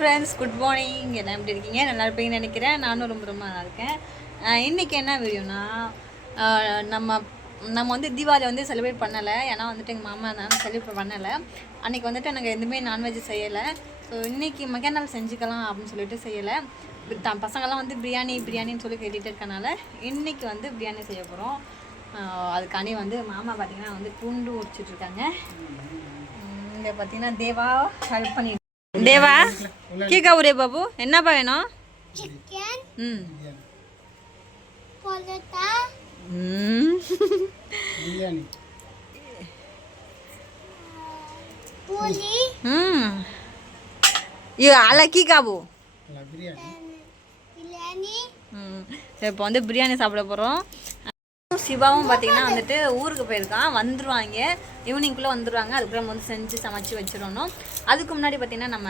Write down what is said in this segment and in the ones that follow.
Friends, good morning. என்ன எப்படி இருக்கீங்க? நல்லா இருப்பீங்கன்னு நினைக்கிறேன். நானும் ரொம்ப ரொம்ப நல்லா இருக்கேன். இன்றைக்கி என்ன வீடியோனா, நம்ம நம்ம வந்து தீபாவளி வந்து செலிப்ரேட் பண்ணலை. ஏன்னா வந்துட்டு எங்கள் மாமா நான் செலிப்ரேட் பண்ணலை. அன்றைக்கி வந்துட்டு நாங்கள் எதுவுமே நான்வெஜ் செய்யலை. ஸோ இன்றைக்கி மகனால் செஞ்சுக்கலாம் அப்படின்னு சொல்லிட்டு செய்யலை. பசங்கள்லாம் வந்து பிரியாணின்னு சொல்லி கேட்டுகிட்டு இருக்கனால இன்றைக்கி வந்து பிரியாணி செய்ய போகிறோம். அதுக்காண்டி வந்து மாமா பார்த்திங்கன்னா வந்து பூண்டு உரிச்சிட்ருக்காங்க. இங்கே பார்த்திங்கன்னா தேவா ஹெல்ப் பண்ணி தேவா கீக்கா ஊரே பாபு என்னப்பா வேணும்? ம் கீக்காபு இப்போ வந்து பிரியாணி சாப்பிட போகிறோம். சிவாவும் பார்த்தீங்கன்னா வந்துட்டு ஊருக்கு போயிருக்கான். வந்துடுவாங்க, ஈவினிங்குள்ளே வந்துடுவாங்க. அதுக்கப்புறம் வந்து செஞ்சு சமைச்சு வச்சிடணும். அதுக்கு முன்னாடி பார்த்திங்கன்னா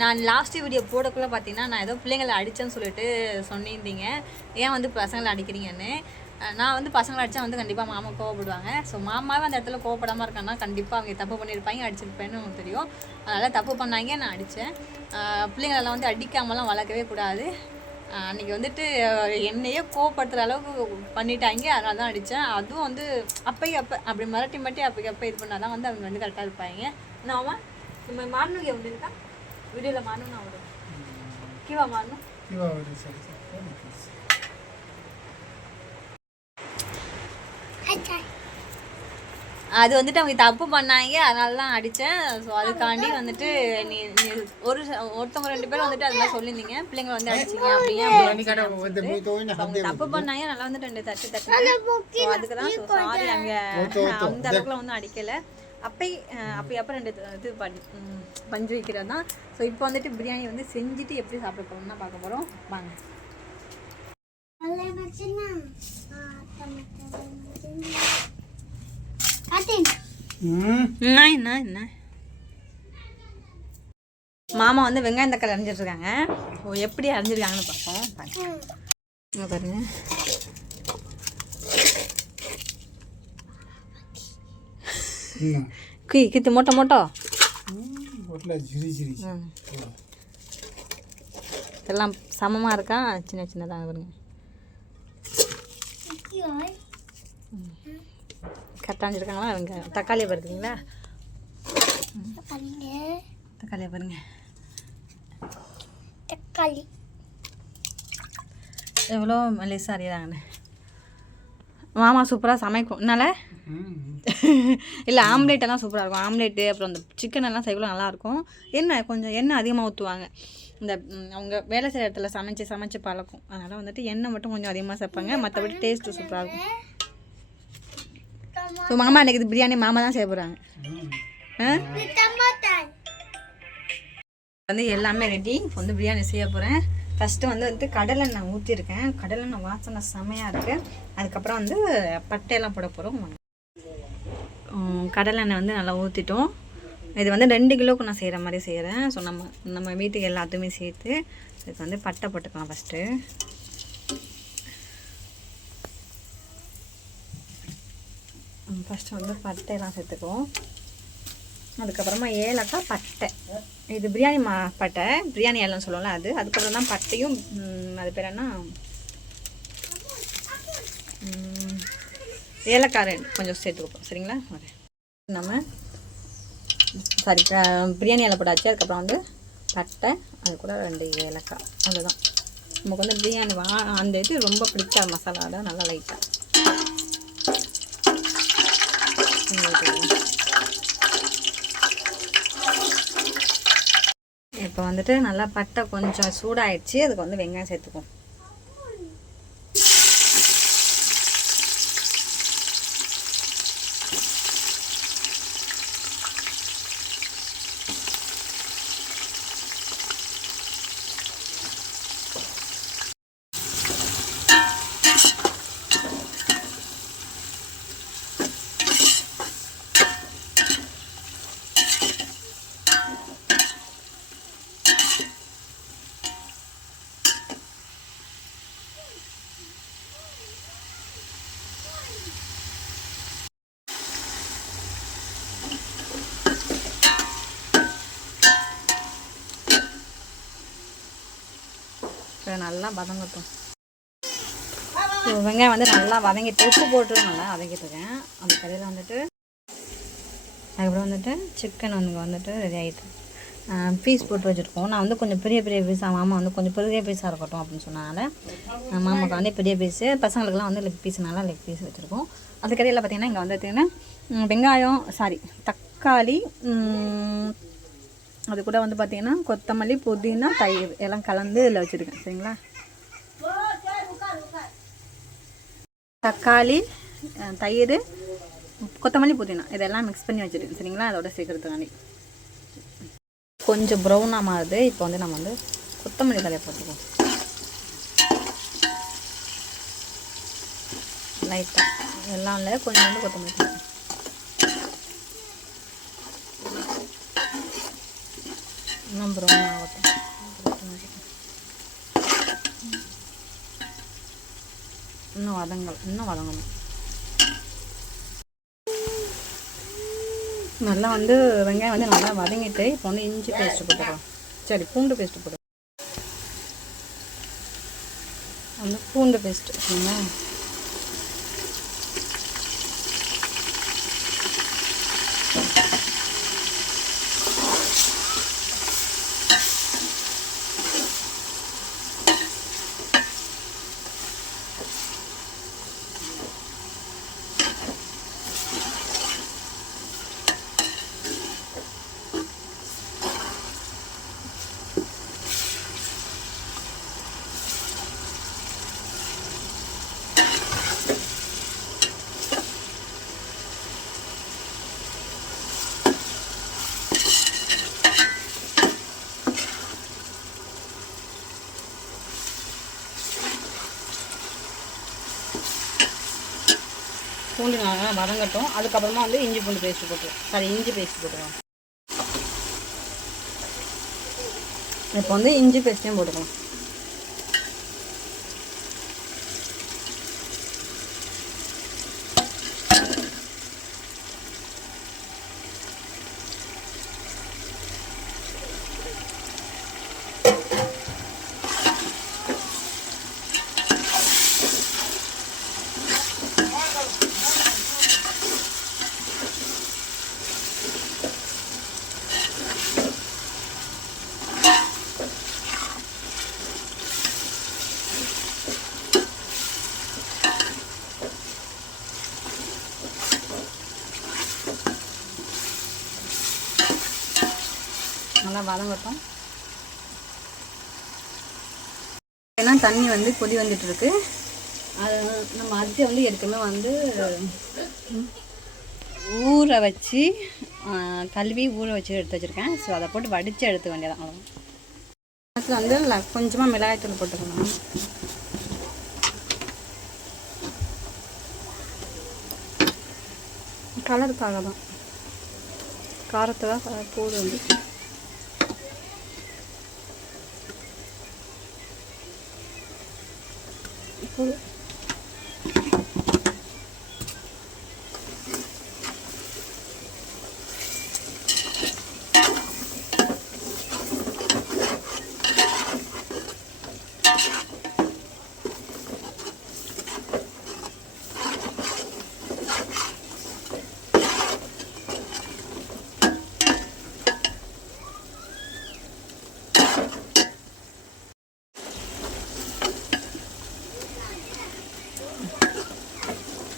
நான் லாஸ்ட்டு வீடியோ போடக்குள்ளே பார்த்தீங்கன்னா நான் ஏதோ பிள்ளைங்களை அடித்தேன்னு சொல்லிட்டு சொன்னிருந்தீங்க. ஏன் வந்து பசங்களை அடிக்கிறீங்கன்னு. நான் வந்து பசங்களை அடித்தா வந்து கண்டிப்பாக மாமா கோவப்படுவாங்க. ஸோ மாமாவே அந்த இடத்துல கோவப்படாமல் இருக்காங்கன்னா கண்டிப்பாக அவங்க தப்பு பண்ணியிருப்பாங்க, அடிச்சிருப்பேன்னு எனக்கு தெரியும். அதனால் தப்பு பண்ணாங்க, நான் அடித்தேன். பிள்ளைங்களெல்லாம் வந்து அடிக்காமலாம் வளர்க்கவே கூடாது. அன்றைக்கி வந்துட்டு என்னையே கோவப்படுத்துகிற அளவுக்கு பண்ணிட்டாங்க. அதனால தான் அடித்தேன். அதுவும் வந்து அப்படி மிரட்டி அப்போ இது பண்ணால் தான் வந்து அவங்க வந்து கரெக்டாக இருப்பாங்க. நான் நம்ம மாறணும் எப்படி இருக்கா வீடியோவில் மாறணும் நான் வரும் கீவா மாறணும் அது வந்துட்டு அவங்க தப்பு பண்ணாங்க, அதனால தான் அடித்தேன். ஸோ அதுக்காண்டி வந்துட்டு நீ ஒருத்தவங்க 2 பேரும் வந்துட்டு அது மாதிரி சொல்லியிருந்தீங்க, பிள்ளைங்க வந்து அடிச்சிங்க அப்படியே அவங்க தப்பு பண்ணாங்க. நல்லா வந்து 2 தட்டு ஸோ அதுக்கு தான் சாரி. அங்கே அந்த அளவுக்குலாம் வந்து அடிக்கலை. அப்போ 2 இது பஞ்சு வைக்கிறது தான். ஸோ இப்போ வந்துட்டு பிரியாணி வந்து செஞ்சுட்டு எப்படி சாப்பிட போகிறோம்னா பார்க்க போகிறோம். வாங்க. என்ன மாமா வந்து வெங்காயம் தக்காளி அரைஞ்சிட்டு இருக்காங்க. ஓ, எப்படி அரைஞ்சிருக்காங்கன்னு பார்ப்போம். பாருங்க, கித்து மோட்டோ எல்லாம் சமமாக இருக்கா, சின்னதாக பாருங்க. கரெக்டாக அரைஞ்சிருக்காங்களா? வெங்காயம் தக்காளியை பாருங்களா, தக்காளியை பாருங்க, தக்காளி எவ்வளோ மெலிசாக அறியறாங்கண்ணே. மாமா சூப்பராக சமைக்கும். என்னால் இல்லை, ஆம்லேட்டெல்லாம் சூப்பராக இருக்கும். ஆம்லேட்டு அப்புறம் அந்த சிக்கன் எல்லாம் செய்யலாம் நல்லாயிருக்கும். கொஞ்சம் எண்ணெய் அதிகமாக ஊற்றுவாங்க. இந்த அவங்க வேலை செய்கிற இடத்துல சமைச்சு பழக்கம். அதனால் வந்துட்டு எண்ணெய் மட்டும் கொஞ்சம் அதிகமாக சேர்ப்பாங்க. மற்றபடி டேஸ்ட்டு சூப்பராக இருக்கும். ஸோ மாமா எனக்கு இது பிரியாணி மாமா தான் செய்ய போகிறாங்க. வந்து எல்லாமே ரெடி. இப்போ வந்து பிரியாணி செய்ய போகிறேன். ஃபஸ்ட்டு வந்து கடலெண்ணெய் ஊற்றிருக்கேன். கடலெண்ணெய் வாசனை செமையாக இருக்குது. அதுக்கப்புறம் வந்து பட்டையெல்லாம் போட போகிறோம். கடலெண்ணெய் வந்து நல்லா ஊற்றிட்டோம். இது வந்து 2 கிலோவுக்கு நான் செய்கிற மாதிரி செய்கிறேன். ஸோ நம்ம வீட்டுக்கு எல்லாத்தையுமே சேர்த்து இதுக்கு வந்து பட்டை போட்டுக்கலாம். ஃபஸ்ட்டு வந்து பட்டையெல்லாம் சேர்த்துக்குவோம். அதுக்கப்புறமா ஏலக்காய், பட்டை. இது பிரியாணி பட்டை, பிரியாணி ஏலன்னு சொல்லுவோம்ல அது. அதுக்கப்புறம் தான் பட்டையும் அது பேர் என்ன, ஏலக்காய் கொஞ்சம் சேர்த்துக்குப்போம். சரிங்களா? நம்ம பிரியாணி இலை போட்டாச்சு. அதுக்கப்புறம் வந்து பட்டை, அது கூட 2 ஏலக்காய், அவ்வளோதான். நமக்கு வந்து பிரியாணி அந்த இது ரொம்ப பிடிச்ச மசாலாவோட நல்லா லைட்டாக இப்போ வந்துட்டு நல்லா பட்டை கொஞ்சம் சூடாயிடுச்சு. அதுக்கு வந்து வெங்காயம் சேர்த்துக்குவோம். நல்லா வதங்கட்டும். வெங்காயம் வந்து நல்லா வதங்கிட்டு உப்பு போட்டு நல்லா வதங்கிட்டு இருக்கேன். அந்த கடையில் வந்துட்டு அதுக்கப்புறம் வந்துட்டு சிக்கன் வந்துட்டு ரெடி ஆகிட்டு பீஸ் போட்டு வச்சுருக்கோம். நான் வந்து கொஞ்சம் பெரிய பெரிய பீஸாக மாமா வந்து கொஞ்சம் பெரிய பீஸாக இருக்கட்டும் அப்படின்னு சொன்னனால மாமாவுக்கு வந்து பெரிய பீஸு, பசங்களுக்குலாம் வந்து லெக் பீஸ்னால லெக் பீஸ் வச்சுருக்கோம். அந்த கடையில் பார்த்திங்கன்னா இங்கே வந்து பார்த்திங்கன்னா வெங்காயம் தக்காளி, அது கூட வந்து பார்த்திங்கன்னா கொத்தமல்லி, புதினா, தயிர் எல்லாம் கலந்து இதில் வச்சுருக்கேன். சரிங்களா, தக்காளி, தயிர், கொத்தமல்லி, புதினா இதெல்லாம் மிக்ஸ் பண்ணி வச்சுருக்கேன். சரிங்களா, அதோட சேர்க்குறதுக்காண்டி கொஞ்சம் ப்ரௌனாக மாறுது. இப்போ வந்து நம்ம வந்து கொத்தமல்லி தலையை போட்டுக்குவோம் லைட்டாக. எல்லாம் இல்லை, கொஞ்சம் வந்து கொத்தமல்லி தலை இன்னும் ப்ரௌன் ஆகட்டும். இன்னும் வதங்கணும். நல்லா வந்து வெங்காயம் வந்து நல்லா வதங்கிட்டு இப்போ வந்து இஞ்சி பேஸ்ட்டு போட்டுக்கலாம். சரி, பூண்டு பேஸ்ட்டு போட்டு வந்து பூண்டு பேஸ்ட்டு சரிங்களா. பூண்டு நல்லா வதங்கட்டும். அதுக்கப்புறமா வந்து இஞ்சி பேஸ்ட் போட்டுக்கலாம். இப்போ வந்து இஞ்சி பேஸ்ட்டையும் போட்டுக்கலாம். நல்லா வதங்கட்டும். ஏன்னா தண்ணி வந்து கொதி வந்துட்டு இருக்கு. அது நம்ம அரிசி வந்து ஏற்கனவே வந்து ஊற வச்சு கழுவி ஊற வச்சு எடுத்து வச்சுருக்கேன். ஸோ அதை போட்டு வடித்து எடுத்துக்க வேண்டியதான். அவ்வளோ வந்து கொஞ்சமாக மிளகாய்த்தூள் போட்டுக்கணும். கலருக்காக தான், காரத்தை தான் போடு வந்து போடு.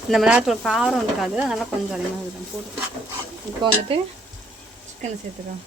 இந்த மிளகாத்தூள் காரம் இருக்காது, அதனால் கொஞ்சம் அதிகமாக இருக்கும் போட்டு. இப்போ வந்துட்டு சிக்கனை சேர்த்துக்கலாம்.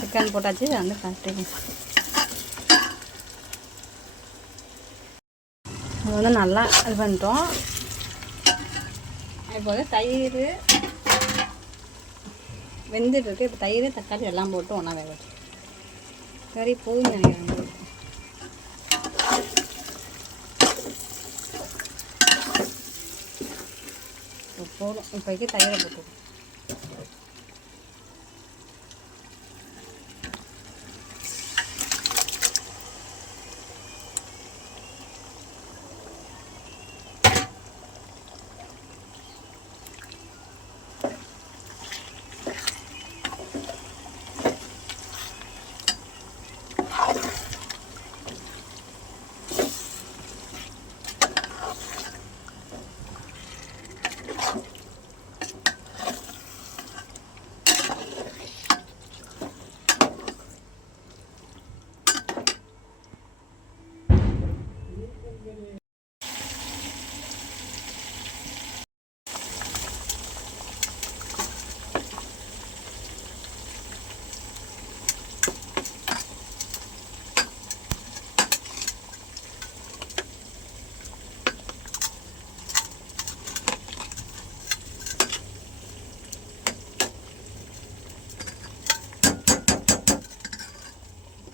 சிக்கன் போட்டாச்சு, வந்து கட்டிங்க. அது வந்து நல்லா இது பண்ணிட்டோம். இப்போ வந்து தயிர் வெந்துட்டு இருக்கு. இப்போ தயிர், தக்காளி எல்லாம் போட்டு ஒன்றா வேக வச்சு கறி போகுதுன்னு நினைக்கிறேன். போதும் இப்போக்கி தயிரை போட்டு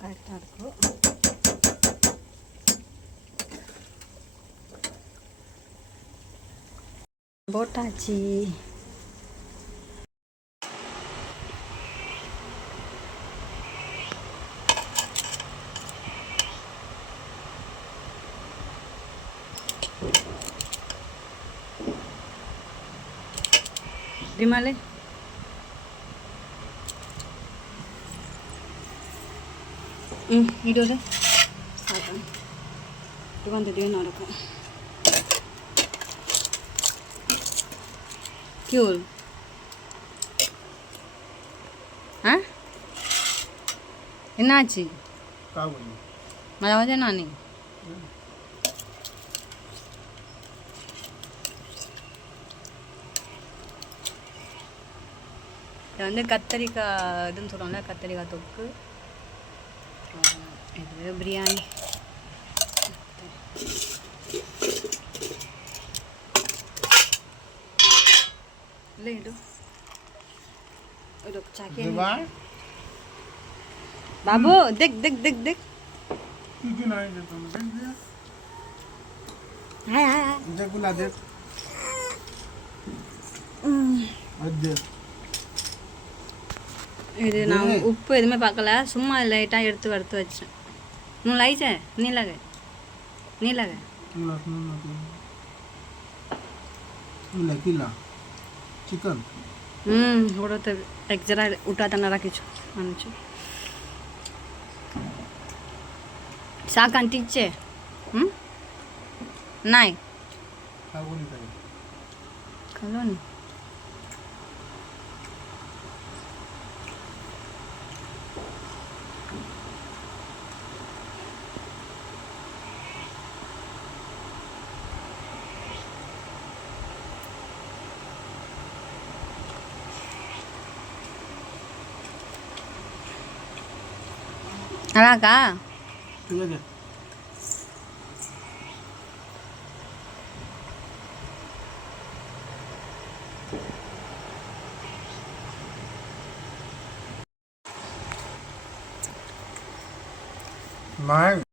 கரெக்டாக இருக்கும். போட்டாச்சு. விமாலே ಇಡೋದು ಸಾಕು. ಇವಂತದ್ದು ನೋಡಕ್ಕೆ ಕ್ಯೂಲ್ என்னாச்சு மழை வந்து நானே இது வந்து கத்தரிக்காய் இதுன்னு சொல்லுவாங்கல்ல, கத்தரிக்காய் தொக்கு. இது பிரியாணி. ले इडो इडो चाके बाबू देख देख देख देख की नहीं दे तुम देख दिया हाय हाय देख बुला देख अदे இது நான் உப்பு எதுவுமே பார்க்கல, சும்மா லைட்டாக எடுத்து வறுத்து வச்சேன். இன்னும் லைச்சே நீ लगे किला चिकन ওটা তো এক জায়গায় উঠাতে না রাখিছো আনছো শাক আনটিচ্ছে নাই খালো নি అలాగా नहीं